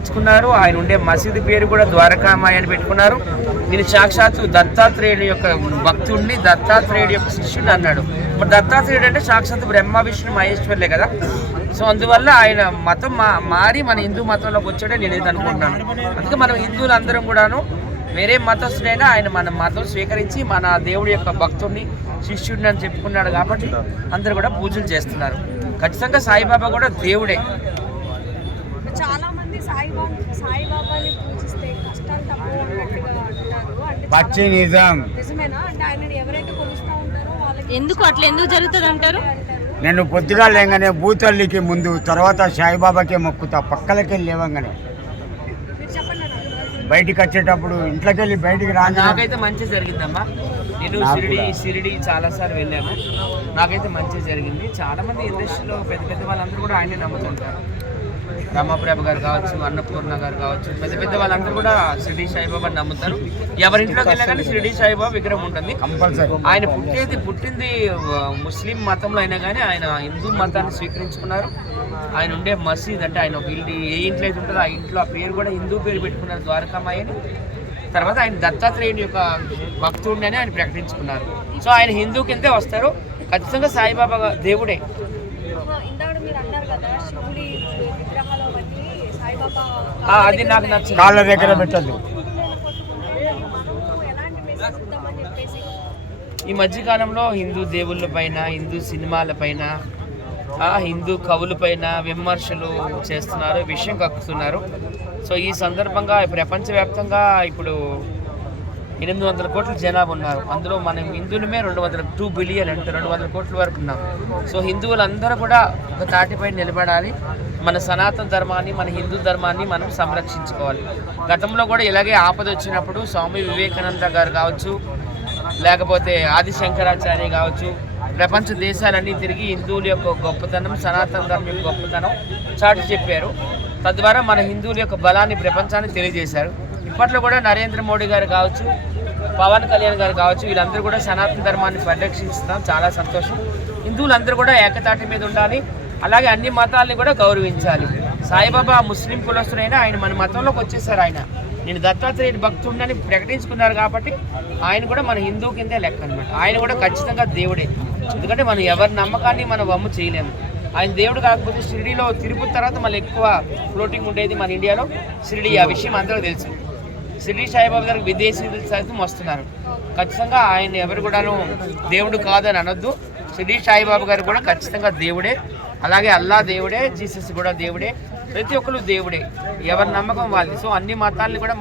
ఆయన ఉండే మసీదు పేరు కూడా ద్వారకామాయి అని పెట్టుకున్నారు. దీని సాక్షాత్తు దత్తాత్రేయుడు యొక్క భక్తుడిని దత్తాత్రేయుడు యొక్క శిష్యుడు అన్నాడు. మరి దత్తాత్రేయుడు అంటే సాక్షాత్తు బ్రహ్మ విష్ణు మహేశ్వర్లే కదా. సో అందువల్ల ఆయన మతం మారి మన హిందూ మతంలోకి వచ్చాడే నేనైతే అనుకుంటున్నాను. అందుకే మనం హిందువులు అందరం కూడాను వేరే మతస్థుడైనా ఆయన మన మతం స్వీకరించి మన దేవుడి యొక్క భక్తుడిని శిష్యుడిని అని చెప్పుకున్నాడు కాబట్టి అందరూ కూడా పూజలు చేస్తున్నారు. ఖచ్చితంగా సాయిబాబా కూడా దేవుడే. చాలా మంది సాయిబాబాని పూజిస్తే కష్టాలు తక్కువ ఉన్నట్టుగా అంటారు. అంటే నిజమేనా? అంటే ఆయనని ఎవరైతే కొలుస్తూ ఉంటారో వాళ్ళకి ఎందుకు జరుగుతుంది అంటారు? నేను పొద్దుగా లేగానే భూతల్లికి ముందు తర్వాత సాయిబాబాకే మొక్కుతా. పక్కలకి లేవంగానే బయటికి వచ్చేటప్పుడు ఇంట్లోకి వెళ్ళి బయటికి నాకైతే మంచి జరిగిందమ్మా. నేను షిరిడి చాలాసార్లు వెళ్ళాను. నాకైతే మంచి జరిగింది. చాలా మంది ఇండస్ట్రీలో పెద్ద వాళ్ళందరూ కూడా ఆయనే నమ్ముతుంటారు. రామప్రభ గారు కావచ్చు, అన్నపూర్ణ గారు కావచ్చు, పెద్ద వాళ్ళందరూ కూడా షిరిడి సాయిబాబాని నమ్ముతారు. ఎవరింట్లోకి వెళ్ళినా కానీ షిరిడి సాయిబాబా విగ్రహం ఉంటుంది. ఆయన పుట్టింది ముస్లిం మతంలో అయినా కానీ ఆయన హిందూ మతాన్ని స్వీకరించుకున్నారు. ఆయన ఉండే మసీద్ అంటే ఆయన ఒక ఇల్లు ఏ ఇంట్లో అయితే ఉంటుందో ఆ ఇంట్లో ఆ పేరు కూడా హిందూ పేరు పెట్టుకున్నారు, ద్వారకామాయి అని. తర్వాత ఆయన దత్తాత్రేయుని యొక్క భక్తుడిని అని ఆయన ప్రకటించుకున్నారు. సో ఆయన హిందూ కిందే వస్తారు. ఖచ్చితంగా సాయిబాబా దేవుడే. అది నాకు నచ్చింది. కాళ్ళ దగ్గర పెట్టదు. ఈ మధ్యకాలంలో హిందూ దేవుళ్ళ పైన, హిందూ సినిమాల పైన, హిందూ కవుల పైన విమర్శలు చేస్తున్నారు, విషయం కక్కుతున్నారు. సో ఈ సందర్భంగా ప్రపంచవ్యాప్తంగా ఇప్పుడు 800 కోట్ల జనాభా ఉన్నారు. అందులో మనం హిందువులమే 2 బిలియన్ అంటే 200 కోట్ల వరకు ఉన్నాం. సో హిందువులందరూ కూడా ఒక తాటిపై నిలబడాలి. మన సనాతన ధర్మాన్ని, మన హిందూ ధర్మాన్ని మనం సంరక్షించుకోవాలి. గతంలో కూడా ఇలాగే ఆపద వచ్చినప్పుడు స్వామి వివేకానంద గారు కావచ్చు, లేకపోతే ఆది శంకరాచార్య కావచ్చు, ప్రపంచ దేశాలన్నీ తిరిగి హిందువుల యొక్క గొప్పతనం, సనాతన ధర్మం యొక్క గొప్పతనం చాటి చెప్పారు. తద్వారా మన హిందువుల యొక్క బలాన్ని ప్రపంచానికి తెలియజేశారు. ఇప్పట్లో కూడా నరేంద్ర మోడీ గారు కావచ్చు, పవన్ కళ్యాణ్ గారు కావచ్చు, వీళ్ళందరూ కూడా సనాతన ధర్మాన్ని పరిరక్షిస్తున్నాం. చాలా సంతోషం. హిందువులందరూ కూడా ఏకతాటి మీద ఉండాలి. అలాగే అన్ని మతాలని కూడా గౌరవించాలి. సాయిబాబా ముస్లిం కులస్తుడైనా ఆయన మన మతంలోకి వచ్చేసారు. నేను దత్తాత్రేయుడి భక్తుడిని ప్రకటించుకున్నారు కాబట్టి ఆయన కూడా మన హిందూ కిందే లెక్క అనమాట. ఆయన కూడా ఖచ్చితంగా దేవుడే. ఎందుకంటే మనం ఎవరి నమ్మకాన్ని మనం వమ్ము చేయలేము. ఆయన దేవుడు కాకపోతే షిరిడీలో తిరుపతి తర్వాత మళ్ళీ ఎక్కువ ఫ్లోటింగ్ ఉండేది మన ఇండియాలో షిరిడీ. ఆ విషయం అందరూ తెలుసు. షిరిడీ సాయిబాబా గారికి విదేశీయులు సైతం వస్తున్నారు. ఖచ్చితంగా ఆయన ఎవరు కూడాను దేవుడు కాదని అనొద్దు. షిరిడీ సాయిబాబా గారు కూడా ఖచ్చితంగా దేవుడే. అలాగే అల్లా దేవుడే, జీసస్ కూడా దేవుడే. ప్రతి ఒక్కరు దేవుడే. ఎవరి నమ్మకం వాళ్ళది. సో అన్ని మతాలని కూడా